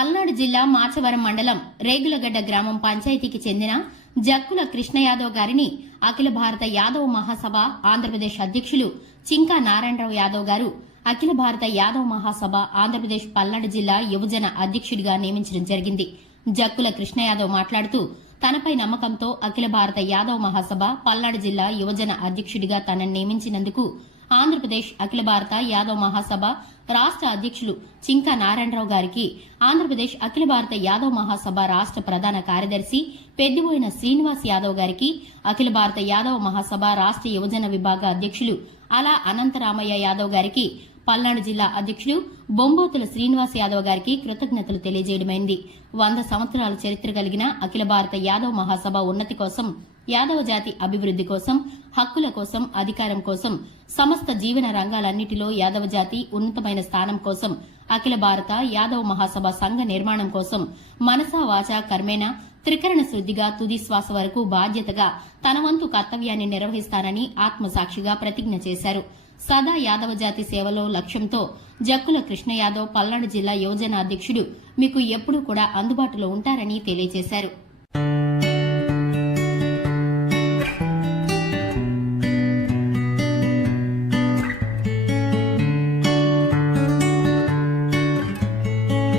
పల్నాడు జిల్లా మాచవరం మండలం రేగులగడ్డ గ్రామం పంచాయతీకి చెందిన జక్కుల కృష్ణ యాదవ్ గారిని అఖిల భారత యాదవ్ మహాసభ ఆంధ్రప్రదేశ్ అధ్యక్షులు చింకా నారాయణరావు యాదవ్ గారు అఖిల భారత యాదవ్ మహాసభ ఆంధ్రప్రదేశ్ పల్నాడు జిల్లా యువజన అధ్యక్షుడిగా నియమించడం జరిగింది. జక్కుల కృష్ణ యాదవ్ మాట్లాడుతూ తనపై నమ్మకంతో అఖిల భారత యాదవ్ మహాసభ పల్నాడు జిల్లా యువజన అధ్యక్షుడిగా తనను నియమించినందుకు ఆంధ్రప్రదేశ్ అఖిల భారత యాదవ్ మహాసభ రాష్ట అధ్యక్షులు చింకా నారాయణరావు గారికి, ఆంధ్రప్రదేశ్ అఖిల భారత యాదవ్ మహాసభ రాష్ట ప్రధాన కార్యదర్శి పెద్దిబోయిన శ్రీనివాస్ యాదవ్ గారికి, అఖిల భారత యాదవ్ మహాసభ రాష్ట యువజన విభాగ అధ్యక్షులు అలా అనంతరామయ్య యాదవ్ గారికి, పల్నాడు జిల్లా అధ్యక్షులు బొంబోతుల శ్రీనివాస్ యాదవ్ గారికి కృతజ్ఞతలు తెలియజేయడమైంది. 100 సంవత్సరాల చరిత్ర కలిగిన అఖిల భారత యాదవ్ మహాసభ ఉన్నతి కోసం, యాదవ జాతి అభివృద్ది కోసం, హక్కుల కోసం, అధికారం కోసం, సమస్త జీవన రంగాలన్నిటిలో యాదవ జాతి ఉన్నతమైన స్థానం కోసం, అఖిల భారత యాదవ్ మహాసభ సంఘ నిర్మాణం కోసం మనసా వాచా కర్మేణ త్రికరణ శుద్దిగా తుది శ్వాస వరకు బాధ్యతగా తన వంతు కర్తవ్యాన్ని నిర్వహిస్తానని ఆత్మసాక్షిగా ప్రతిజ్ఞ చేశారు. సదా యాదవ జాతి సేవలో లక్ష్యంతో జక్కుల కృష్ణ యాదవ్ పల్నాడు జిల్లా యువజన అధ్యక్షుడు మీకు ఎప్పుడూ కూడా అందుబాటులో ఉంటారని తెలియజేశారు.